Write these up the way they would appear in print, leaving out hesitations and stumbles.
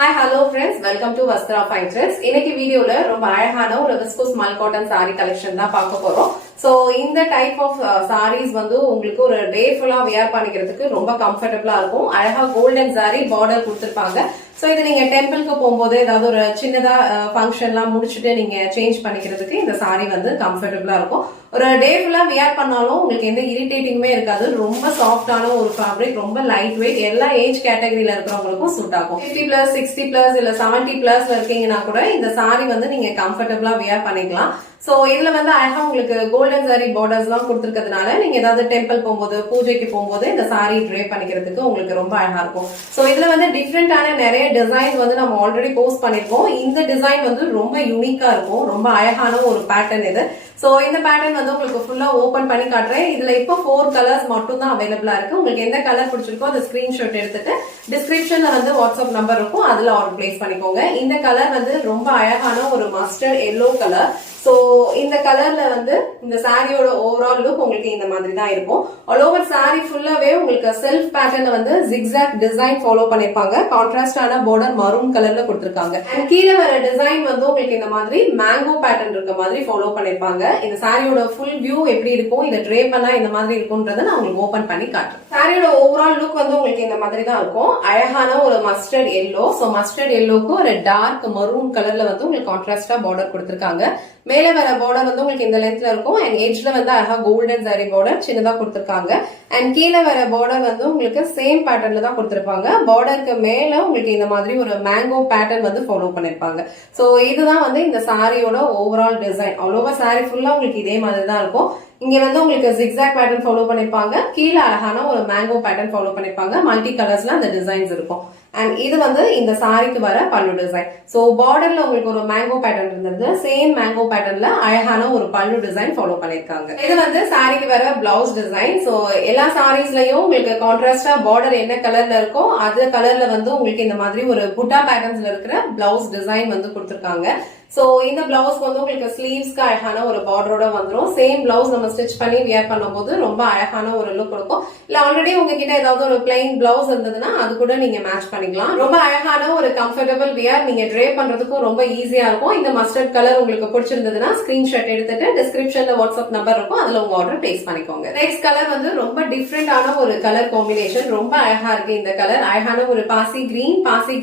Hi, hello friends. Welcome to Vastra Fine Threads. இன்னைக்கு வீடியோல ரொம்ப அழகான ஒரு விஸ்கோஸ் மல் காட்டன் saree கலெக்ஷன் தான் பார்க்க போறோம். சோ இந்த டைப் ஆஃப் sarees வந்து உங்களுக்கு ஒரு டே ஃபுல்லா வியர் பண்ணிக்கிறதுக்கு ரொம்ப கம்ஃபர்டபிளா இருக்கும். அழகா கோல்டன் saree பார்டர் கொடுத்திருப்பாங்க. சோ இது நீங்க டெம்பிளுக்கு போகும்போது ஏதாவது ஒரு சின்னதா ஃபங்க்ஷன்லாம் முடிச்சுட்டு நீங்க சேஞ்ச் பண்ணிக்கிறதுக்கு இந்த saree வந்து கம்ஃபர்டபிளா இருக்கும். ஒரு டே ஃபுல்லா வியர் பண்ணாலும் உங்களுக்கு எந்த இரிட்டேட்டிங்குமே இருக்காது. ரொம்ப சாஃப்டான ஒரு ஃபேப்ரிக், ரொம்ப லைட் வெயிட், எல்லா ஏஜ் கேட்டகரியில இருக்கிறவங்களுக்கும் சூட் ஆகும். 50+ 60+ இல்ல 70+ இருக்கீங்கன்னா கூட இந்த saree வந்து நீங்க கம்ஃபர்டபிளா வியர் பண்ணிக்கலாம். சோ இதுல வந்து அழகா உங்களுக்கு கோல்டன் saree பார்டர்ஸ் எல்லாம் கொடுத்திருக்கிறதுனால நீங்க ஏதாவது டெம்பிள் போகும்போது பூஜைக்கு போகும்போது இந்த saree ட்ரே பண்ணிக்கிறதுக்கு உங்களுக்கு ரொம்ப அழகா இருக்கும். சோ இதுல வந்து டிஃப்ரெண்டான நிறைய டிசைன்ஸ் வந்து நம்ம ஆல்ரெடி போஸ்ட் பண்ணிருக்கோம். இந்த டிசைன் வந்து ரொம்ப யூனிக்கா இருக்கும். ரொம்ப அழகான ஒரு பேட்டர்ன் இது. சோ இந்த பேட்டர்ன் வந்து உங்களுக்கு ஃபுல்லா ஓபன் பண்ணி காட்டுறேன். இதுல இப்போ 4 கலர்ஸ் மட்டும் தான் அவைலபிளா இருக்கு. உங்களுக்கு எந்த கலர் பிடிச்சிருக்கோ அந்த ஸ்கிரீன்ஷாட் எடுத்துட்டு டிஸ்கிரிப்ஷன்ல வந்து வாட்ஸ்அப் நம்பர் இருக்கும், அதுல ஆர்டர் பிளேஸ் பண்ணிக்கோங்க. இந்த கலர் வந்து ரொம்ப அழகான ஒரு மஸ்டர்ட் எல்லோ கலர். சோ இந்த கலர்ல வந்து இந்த சாரியோட ஓவரால் லுக் உங்களுக்கு இந்த மாதிரி தான் இருக்கும். ஆல் ஓவர் சாரி ஃபுல்லாவே உங்களுக்கு செல்ஃப் பேட்டர்ன் வந்து ஜிக்ஸாக் டிசைன் ஃபாலோ பண்ணிருப்பாங்க. கான்ட்ராஸ்டான பார்டர் மரூன் கலர்ல கொடுத்திருக்காங்க. அண்ட் கீழே வர டிசைன் வந்து உங்களுக்கு இந்த மாதிரி மேங்கோ பேட்டர்ன் இருக்க மாதிரி ஃபாலோ பண்ணிருப்பாங்க. இந்த சாரியோட ஃபுல் வியூ எப்படி இருக்கும், இதை ட்ரே பண்ணா இந்த மாதிரி இருக்கும்ன்றத நான் உங்களுக்கு ஓபன் பண்ணி காட்டுறேன். சாரியோட ஓவரால் லுக் வந்து உங்களுக்கு இந்த மாதிரி தான் இருக்கும். அழகான ஒரு மஸ்டர்ட் எல்லோ. சோ மஸ்டர்ட் எல்லோக்கு ஒரு டார்க் மரூன் கலர்ல வந்து உங்களுக்கு கான்ட்ராஸ்டா பார்டர் கொடுத்திருக்காங்க. மேல வர பார்டர் வந்து உங்களுக்கு இந்த லென்த்ல இருக்கும். அண்ட் எட்ஜ்ல வந்து அழகா கோல்டன் சாரி பார்டர் சின்னதா கொடுத்திருக்காங்க. அண்ட் கீழே வர பார்டர் வந்து உங்களுக்கு சேம் பேட்டர்ன்ல தான் கொடுத்திருப்பாங்க. பார்டருக்கு மேல உங்களுக்கு இந்த மாதிரி ஒரு மேங்கோ பேட்டர்ன் வந்து ஃபாலோ பண்ணிருப்பாங்க. சோ இதுதான் வந்து இந்த சாரியோட overall design. All over sorry ஃபுல்லா உங்களுக்கு இதே மாதிரி தான் இருக்கும். இங்க வந்து உங்களுக்கு ஜிக்ஸாக் பேட்டர்ன் ஃபாலோ பண்ணிருப்பாங்க. கீழே அழகான ஒரு மேங்கோ பேட்டர்ன் ஃபாலோ பண்ணிருப்பாங்க. மல்டி கலர்ஸ்ல அந்த டிசைன்ஸ் இருக்கும். அண்ட் இது வந்து இந்த சாரிக்கு வர பல்லு டிசைன். சோ பார்டர்ல உங்களுக்கு ஒரு மேங்கோ பேட்டர்ன் இருந்தது. சேம் மேங்கோ பேட்டர்ன்ல அழகான ஒரு பல்லு டிசைன் ஃபாலோ பண்ணிருக்காங்க. இது வந்து சாரிக்கு வர பிளவுஸ் டிசைன். சோ எல்லா சாரீஸ்லயும் உங்களுக்கு கான்ட்ராஸ்டா பார்டர் என்ன கலர்ல இருக்கோ அது கலர்ல வந்து உங்களுக்கு இந்த மாதிரி ஒரு புட்டா பேட்டர்ன்ஸ்ல இருக்கிற பிளவுஸ் டிசைன் வந்து கொடுத்திருக்காங்க. சோ இந்த பிளவுஸ் வந்து உங்களுக்கு ஸ்லீவ்ஸ்க்கு அழகான ஒரு பார்டரோட வந்துடும். சேம் பிளவுஸ் நம்ம ஸ்டிச் பண்ணி வியர் பண்ணும்போது ரொம்ப அழகான ஒரு லுக் கொடுக்கும். இல்ல ஆல்ரெடி உங்ககிட்ட ஏதாவது ஒரு பிளைன் பிளவுஸ் இருந்ததுன்னா அது கூட நீங்க மேட்ச் பண்ணிக்கலாம். ரொம்ப அழகான ஒரு கம்ஃபர்டபிள் வியர், நீங்க ட்ரே பண்றதுக்கும் ரொம்ப ஈஸியா இருக்கும். இந்த மஸ்டர்ட் கலர் உங்களுக்கு பிடிச்சிருந்ததுன்னா ஸ்கிரீன்ஷாட் எடுத்துட்டு டிஸ்கிரிப்ஷன்ல வாட்ஸ்அப் நம்பர் இருக்கும், அதுல உங்க ஆர்டர் பிளேஸ் பண்ணிக்கோங்க. நெக்ஸ்ட் கலர் வந்து ரொம்ப டிஃப்ரெண்டான ஒரு கலர் காம்பினேஷன். ரொம்ப அழகா இருக்கு இந்த கலர். அழகான ஒரு பாசி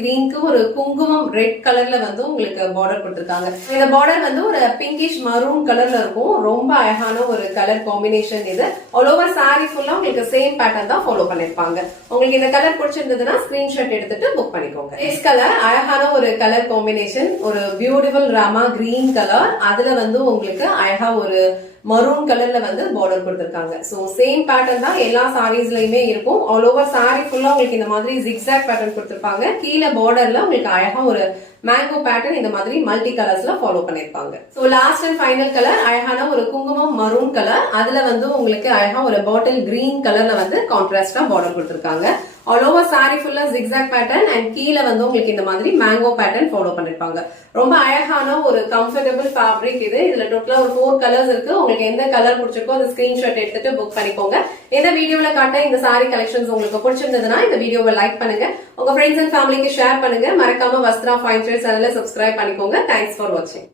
கிரீனுக்கு ஒரு குங்குமம் ரெட் கலர்ல வந்து உங்களுக்கு பார்டர் கொடுத்திருக்காங்க. இந்த பார்டர் வந்து ஒரு பிங்கிஷ் மரூன் கலர்ல இருக்கும். ரொம்ப அழகான ஒரு கலர் காம்பினேஷன் இது. ஆல் ஓவர் சாரி ஃபுல்லா உங்களுக்கு சேம் பேட்டர்ன் தான் ஃபாலோ பண்ணிருப்பாங்க. உங்களுக்கு இந்த கலர் பிடிச்சிருந்ததுன்னா ஸ்கிரீன்ஷாட் எடுத்துட்டு புக் பண்ணிக்கோங்க. நெக்ஸ்ட் கலர் அழகான ஒரு கலர் காம்பினேஷன், ஒரு பியூட்டிஃபுல் ராமா கிரீன் கலர். அதுல வந்து உங்களுக்கு அழகா ஒரு மரூன் கலர்ல வந்து பார்டர் கொடுத்திருக்காங்க. சோ சேம் பேட்டர்ன் தான் எல்லா சாரீஸ்லயுமே இருக்கும். ஆல் ஓவர் சாரி ஃபுல்லா உங்களுக்கு இந்த மாதிரி ஜிக்ஸாக் பேட்டர்ன் கொடுத்திருப்பாங்க. கீழே பார்டர்ல உங்களுக்கு அழகா ஒரு மேங்கோ பேட்டர்ன் இந்த மாதிரி மல்டி கலர்ஸ்ல ஃபாலோ பண்ணிருப்பாங்க. So last and final colour அழகான ஒரு குங்குமம் மரூன் கலர். அதுல வந்து உங்களுக்கு அழகா ஒரு பாட்டில் கிரீன் கலர்ல வந்து கான்ட்ராஸ்டா பார்டர் கொடுத்திருக்காங்க. ஆல் ஓவர் சாரி ஃபுல்லா ஜிக்ஸாக் பேட்டர்ன் அண்ட் கீழே வந்து உங்களுக்கு இந்த மாதிரி மேங்கோ பேட்டர்ன் ஃபாலோ பண்ணிருப்பாங்க. ரொம்ப அழகான ஒரு கம்ஃபர்டபிள் ஃபேப்ரிக் இது. இதுல டோட்டலா ஒரு 4 கலர்ஸ் இருக்கு. உங்களுக்கு எந்த கலர் பிடிச்சிருக்கோ அந்த ஸ்கிரீன்ஷாட் எடுத்துட்டு புக் பண்ணிக்கோங்க. இந்த வீடியோல காட்ட இந்த சாரி கலெக்ஷன்ஸ் உங்களுக்கு பிடிச்சிருந்ததுன்னா இந்த வீடியோவை லைக் பண்ணுங்க, உங்க ஃப்ரெண்ட்ஸ் அண்ட் ஃபேமிலிக்கு ஷேர் பண்ணுங்க. மறக்காம வஸ்த்ரா ஃபைன் த்ரெட்ஸ் சேனலை சப்ஸ்கிரைப் பண்ணிக்கோங்க. தேங்க்ஸ் ஃபார் வாட்சிங்.